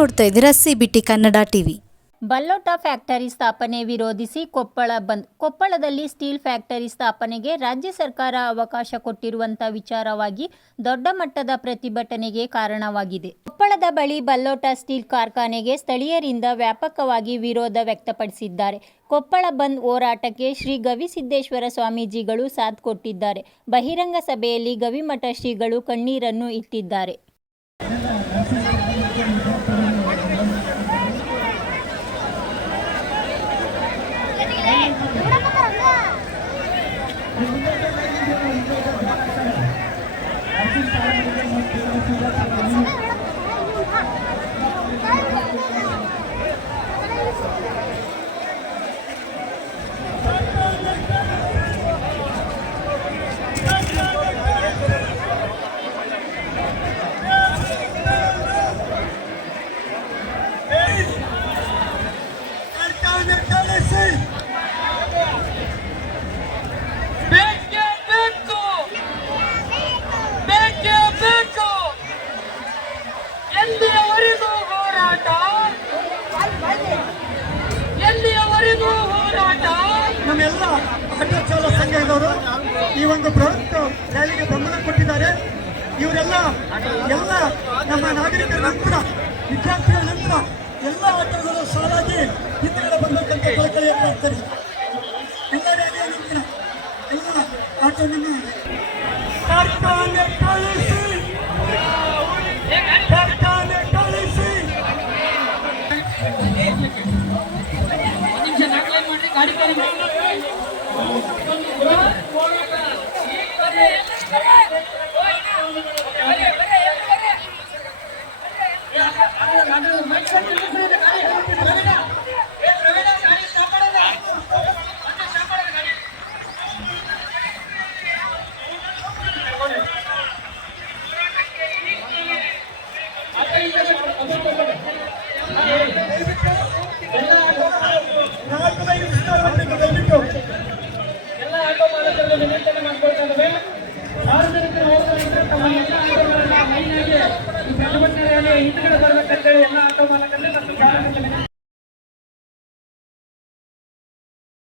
ನೋಡ್ತಾ ಇದ್ದೀರಾ CBT Kannada TV. ಬಲ್ಲೋಟ factory ಸ್ಥಾಪನೆ ವಿರೋಧಿಸಿ ಕೊಪ್ಪಳ ಬಂದ್. ಕೊಪ್ಪಳದಲ್ಲಿ ಸ್ಟೀಲ್ ಫ್ಯಾಕ್ಟರಿ ಸ್ಥಾಪನೆಗೆ ರಾಜ್ಯ ಸರ್ಕಾರ ಅವಕಾಶ ಕೊಟ್ಟಿರುವಂಥ ವಿಚಾರವಾಗಿ ದೊಡ್ಡ ಮಟ್ಟದ ಪ್ರತಿಭಟನೆಗೆ ಕಾರಣವಾಗಿದೆ. ಕೊಪ್ಪಳದ ಬಳಿ ಬಲ್ಲೋಟ ಸ್ಟೀಲ್ ಕಾರ್ಖಾನೆಗೆ ಸ್ಥಳೀಯರಿಂದ ವ್ಯಾಪಕವಾಗಿ ವಿರೋಧ ವ್ಯಕ್ತಪಡಿಸಿದ್ದಾರೆ. ಕೊಪ್ಪಳ ಬಂದ್ ಹೋರಾಟಕ್ಕೆ ಶ್ರೀ ಗವಿಸಿದ್ದೇಶ್ವರ ಸ್ವಾಮೀಜಿಗಳು ಸಾಥ್ ಕೊಟ್ಟಿದ್ದಾರೆ. ಬಹಿರಂಗ ಸಭೆಯಲ್ಲಿ ಗವಿಮಠ ಶ್ರೀಗಳು ಕಣ್ಣೀರನ್ನು ಇಟ್ಟಿದ್ದಾರೆ. ನಮ್ಮೆಲ್ಲ ಆಟೋ ಚಾಲಕ ಸಂಘದವರು ಈ ಒಂದು ಬೃಹತ್ ರ್ಯಾಲಿಗೆ ಬೆಂಬಲ ಕೊಟ್ಟಿದ್ದಾರೆ. ಇವರೆಲ್ಲ ಎಲ್ಲ ನಮ್ಮ ನಾಗರಿಕರ ನಂತರ ವಿದ್ಯಾರ್ಥಿಗಳ ನಂತರ ಎಲ್ಲ ಆಟೋಗಳು ಸಾಲಾಗಿ ಹಿಂದುಗಡೆ ಬಂದಂತ ಕಳಕಳಿಯನ್ನು ಮಾಡ್ತಾರೆ. ಎಲ್ಲ ರ್ಯಾಲಿಯ ನಂತರ ಎಲ್ಲ ಆಟೋವನ್ನು ಕಾರ್ಖಾನೆ ಕಳಿಸಿ ಎಲ್ಲ ಆಟೋ ಮಾಲಕರನ್ನು ವಿನಂತಿ ಮಾಡಿಕೊಳ್ತಾ ಇದ್ದೇವೆ. ಸಾರ್ವಜನಿಕರು ಹೋಗುವಂತ ತಮ್ಮ ಎಲ್ಲ ಆಟೋಗಳನ್ನ ಮೈನಾಗಿ ಈ ಪ್ರತಿಭಟನೆ ಹಿಂದುಗಡೆ ಬರಬೇಕಂತೇಳಿ ಎಲ್ಲ